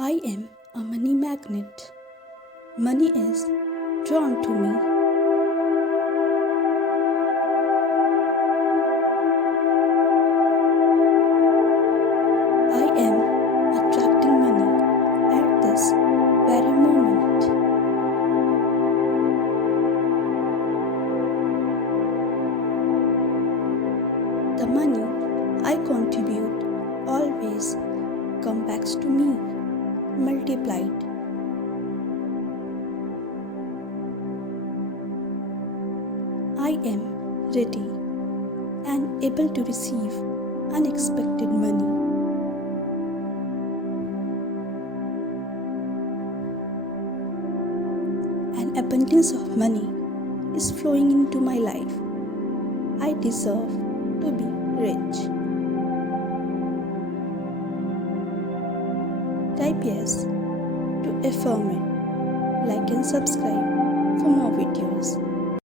I am a money magnet. Money is drawn to me. I am attracting money at this very moment. The money I contribute always comes back to me, multiplied. I am ready and able to receive unexpected money. An abundance of money is flowing into my life. I deserve to be rich. Type yes to affirm it. Like and subscribe for more videos.